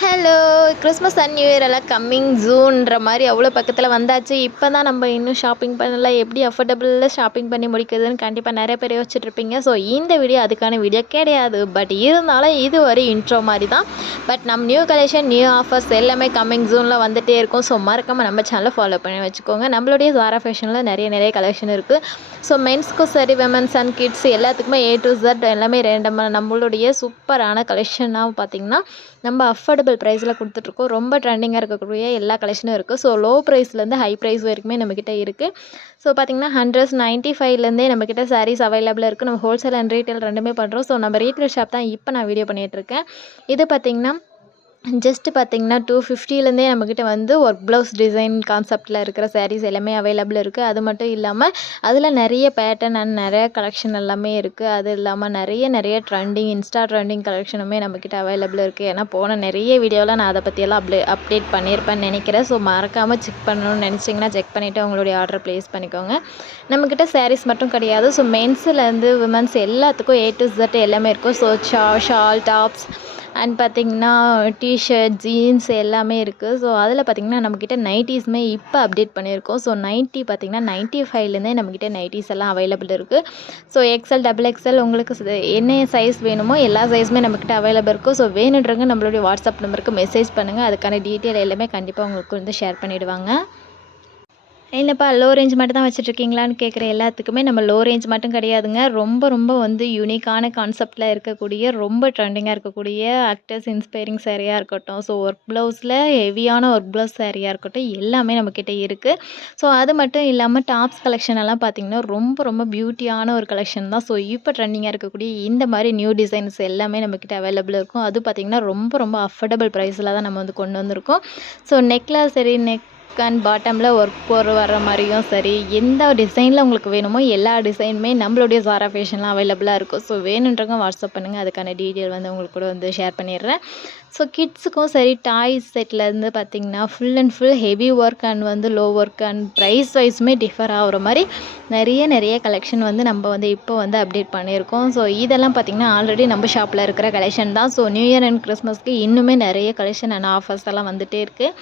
Hello! Christmas and new year எல்லாம் coming ஜூன்ற மாரி அவ்வளோ பக்கத்துல வந்தாச்சு. இப்ப தான் நம்ம இன்னும் ஷாப்பிங் பண்ணல. எப்படி அஃபோர்டபுள்ல ஷாப்பிங் பண்ணி முடிக்கிறதுன்னு கண்டிப்பா நெறைய பேர் யோசிச்சுட்ருப்பீங்க. ஸோ இந்த வீடியோ அதுக்கான வீடியோ கிடையாது. பட் இருந்தாலும் இது ஒரு இன்ட்ரோ மாரி தான். பட் நம்ம நியூ கலெக்ஷன், நியூ ஆஃபர்ஸ் எல்லாமே கம்மிங் ஜூன்ல வந்துட்டே இருக்கும். ஸோ மறக்காம நம்ம சேனல ஃபாலோ பண்ணி வச்சுக்கோங்க. நம்மளுடைய Zara ஃபேஷன்ல நெறைய கலெக்ஷன் இருக்கு. ஸோ மென்ஸ்க்கும் சரி, விமென்ஸ் அண்ட் கிட்ஸ் எல்லாத்துக்குமே ஏ டூ இசட் எல்லாமே ரேண்டமா நம்மளுடைய சூப்பரான கலெக்ஷனா பார்த்தீங்கன்னா, நம்ம அஃபோர்டபுள் ப்ரைஸில் கொடுத்துட்ருக்கோம். ரொம்ப ட்ரெண்டிங்காக இருக்கக்கூடிய எல்லா கலெக்ஷனும் இருக்குது. ஸோ லோ ப்ரைஸ்லேருந்து ஹை ப்ரைஸ் வரைக்குமே நம்மக்கிட்ட இருக்குது. ஸோ பார்த்திங்கன்னா 195லேருந்தே நம்மக்கிட்ட சாரீஸ் அவைலபிளாக இருக்குது. நம்ம ஹோல்சேல் அண்ட் ரீட்டெயில் ரெண்டுமே பண்ணுறோம். ஸோ நம்ம ரீட்டெயில் ஷாப் தான் இப்போ நான் வீடியோ பண்ணிகிட்ருக்கேன். இது பார்த்திங்கன்னா ஜஸ்ட்டு பார்த்தீங்கன்னா 250லேருந்தே நம்மக்கிட்ட வந்து ஒர்க் ப்ளவுஸ் டிசைன் கான்செப்ட்டில் இருக்கிற சாரீஸ் எல்லாமே அவைலபிள் இருக்குது. அது மட்டும் இல்லாமல் அதில் நிறைய பேட்டர்ன் அண்ட் நிறைய கலெக்ஷன் எல்லாமே இருக்குது. அது இல்லாமல் நிறைய ட்ரெண்டிங் ட்ரெண்டிங் கலெக்ஷனுமே நம்மக்கிட்ட அவைலபிள் இருக்குது. ஏன்னா போன நிறைய வீடியோவில் நான் அதை பற்றியெல்லாம் அப்டேட் பண்ணியிருப்பேன்னு நினைக்கிறேன். ஸோ மறக்காமல் செக் பண்ணணும்னு நினச்சிங்கன்னா செக் பண்ணிவிட்டு உங்களுடைய ஆர்டர் ப்ளேஸ் பண்ணிக்கோங்க. நம்மக்கிட்ட சாரீஸ் மட்டும் கிடையாது. ஸோ மென்ஸ்லேருந்து விமன்ஸ் எல்லாத்துக்கும் ஏ டு இசட் எல்லாமே இருக்கும். ஸோ ஷால், டாப்ஸ் அண்ட் பார்த்திங்கன்னா டிஷர்ட், ஜீன்ஸ் எல்லாமே இருக்குது. ஸோ அதில் பார்த்திங்கன்னா நம்மக்கிட்ட நைட்டீஸுமே இப்போ அப்டேட் பண்ணியிருக்கோம். ஸோ நைட்டி பார்த்திங்கன்னா 95லேருந்தே நம்மக்கிட்ட நைட்டீஸ் எல்லாம் அவைலபிள் இருக்குது. ஸோ எக்ஸ்எல், டபுள் எக்ஸ்எல் உங்களுக்கு என்ன சைஸ் வேணுமோ எல்லா சைஸுமே நம்மக்கிட்ட அவைலபிள் இருக்கும். ஸோ வேணுன்றவங்க நம்மளுடைய வாட்ஸ்அப் நம்பருக்கு மெசேஜ் பண்ணுங்கள். அதுக்கான டீட்டெயில் எல்லாமே கண்டிப்பாக உங்களுக்கு வந்து ஷேர் பண்ணிவிடுவாங்க. இல்லைப்பா லோ ரேஞ்ச் மட்டும் தான் வச்சுட்ருக்கீங்களான்னு கேட்குற எல்லாத்துக்குமே நம்ம லோ ரேஞ்ச் மட்டும் கிடையாதுங்க. ரொம்ப வந்து யூனிக்கான கான்செப்ட்டில் இருக்கக்கூடிய ரொம்ப ட்ரெண்டிங்காக இருக்கக்கூடிய ஆக்டர்ஸ் இன்ஸ்பைரிங் சாரியாக இருக்கட்டும், ஸோ ஒர்க் ப்ளவுஸில் ஹெவியான ஒர்க் ப்ளவுஸ் சாரியாக இருக்கட்டும் எல்லாமே நம்மக்கிட்ட இருக்குது. ஸோ அது மட்டும் இல்லாமல் டாப்ஸ் கலெக்ஷன் எல்லாம் பார்த்திங்கன்னா ரொம்ப பியூட்டியான ஒரு கலெக்ஷன் தான். ஸோ இப்போ ட்ரெண்டிங்காக இருக்கக்கூடிய இந்த மாதிரி நியூ டிசைன்ஸ் எல்லாமே நம்மக்கிட்ட அவைலபிள் இருக்கும். அது பார்த்திங்கன்னா ரொம்ப அஃபோர்டபுள் ப்ரைஸில் தான் நம்ம வந்து கொண்டு வந்திருக்கோம். ஸோ நெக் அண்ட் பாட்டமில் ஒர்க் வர மாதிரியும் சரி, எந்த டிசைனில் உங்களுக்கு வேணுமோ எல்லா டிசைனுமே நம்மளுடைய Zara ஃபேஷனில் அவைலபிளாக இருக்கும். ஸோ வேணுன்றவங்க வாட்ஸ்அப் பண்ணுங்கள். அதுக்கான டீட்டெயில் வந்து உங்களுக்கு கூட வந்து ஷேர் பண்ணிடுறேன். ஸோ கிட்ஸுக்கும் சரி டாய்ஸ் செட்லேருந்து பார்த்திங்கன்னா full and full heavy work and வந்து லோ ஒர்க் அண்ட் ப்ரைஸ் வைஸுமே டிஃபர் ஆகிற மாதிரி நிறைய கலெக்ஷன் வந்து நம்ம வந்து இப்போ வந்து அப்டேட் பண்ணியிருக்கோம். ஸோ இதெல்லாம் பார்த்திங்கன்னா ஆல்ரெடி நம்ம ஷாப்பில் இருக்கிற கலெக்ஷன் தான். ஸோ நியூ இயர் அண்ட் கிறிஸ்மஸ்க்கு இன்னுமே நிறைய கலெக்ஷன் அண்ட் ஆஃபர்ஸ் எல்லாம் வந்துகிட்டே இருக்குது.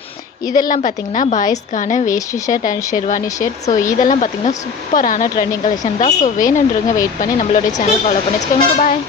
இதெல்லாம் பார்த்திங்கன்னா பாய்ஸ்க்கான வேஷ்டி shirt and sherwani shirt. So இதெல்லாம் பார்த்திங்கன்னா சூப்பரான ட்ரெண்டிங் கலெக்ஷன் தான். ஸோ வேணுன்றவங்க வெயிட் பண்ணி நம்மளுடைய சேனல் ஃபாலோ பண்ணி வச்சுக்கோங்க. பாய்.